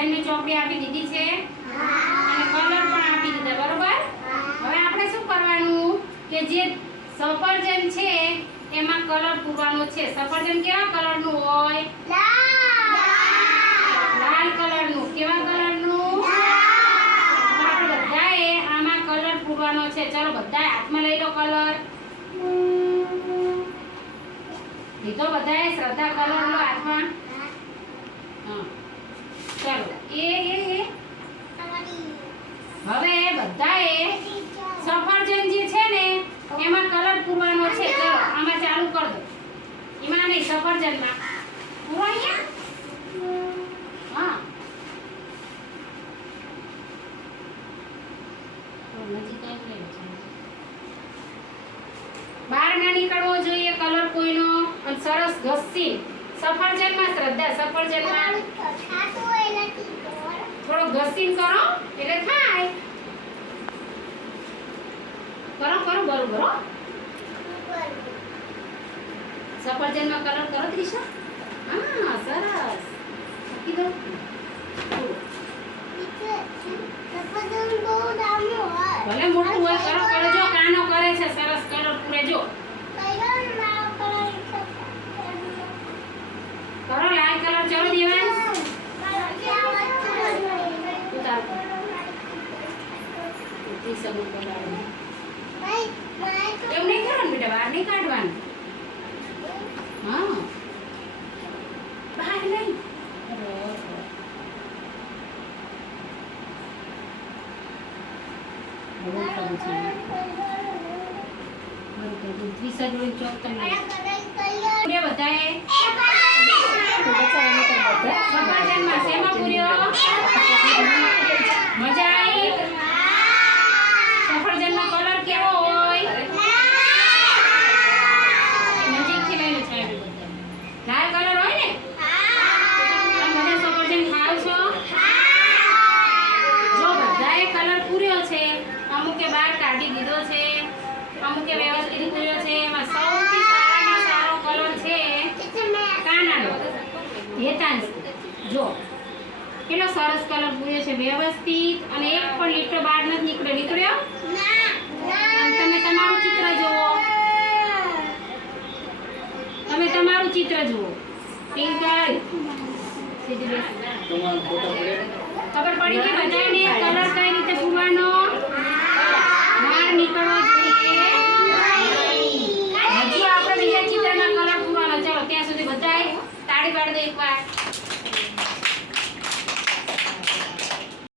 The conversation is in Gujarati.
બધાને ચોપડી આપી દીધી છે? અને કલર પણ આપી દીધા, બરોબર? હવે આપણે શું કરવાનું? કે જે સફરજન છે, એમાં કલર પૂરવાનો છે. સફરજન કેવા કલરનું હોય? લાલ કલરનું. કેવા કલરનું? આપણે બધાએ આમાં કલર પૂરવાનો છે. ચલો બધાએ હાથમાં લઈ લો કલર. લીધો બધાએ? શ્રદ્ધા કલર લો હાથમાં? હા. ચાલો. એ એ એ. હવે બધાએ સફરજન જે છે ને એમાં કલર પૂરવાનો છે. ચલો આમાં ચાલુ કર દો. એમાં નહીં સફરજનમાં પૂરો અહીંયા? હા. બહાર ના નીકળવો જોઈએ કલર કોઈનો અને સરસ ઘસી. સફરજનમાં શ્રદ્ધા સફરજનમાં થોડો ઘસીને કરો એટલે થાય. કરો કરો બરોબર સફરજનમાં કલર કરો ત્રિશા હા સરસ. મૂકી દો ભલે મોટું હોય કરો કરો જો કાનો કરે છે સરસ કલર પૂરે જો કરો લાલ કલર ચલો દેવાય ઉતાર ત્રીસા સબૂત બતાવો એવું નહીં કરવાનું બેટા બહાર નહીં કાઢવાનું હા બહાર નહીં બધાએ સફરજનમાં શેમાં પૂર્યો મજા આવી સફરજનનો કલર કેવો હોય નજીકથી લઈને છે લાલ કલર હોય ને તમે બધા સફરજન ખાવ છો જો બધાએ કલર પૂર્યો છે અમુકે બહાર કાઢી દીધો છે. અમુકે વ્યવસ્થિત પૂર્યો છે. એમાં સૌથી સારામાં સારો કલર છે કાનાનો. હેતાંશ. જો કેટલો સરસ કલર પૂર્યો છે. વ્યવસ્થિત અને એક પણ લીટર બહાર નથી નીકળ્યો. નીકળ્યો? તમે તમારું ચિત્ર જુઓ. તમે તમારું ચિત્ર જુઓ. પિંકલ ખબર પડી કે બધાને કલર કઈ રીતે પૂરવાનો બહાર નીકળવો જોઈએ હજુ આપણે બીજા ચિત્રમાં કલર પૂરવાનો ચલો ત્યાં સુધી બધાએ તાળી પાડી દો એકવાર.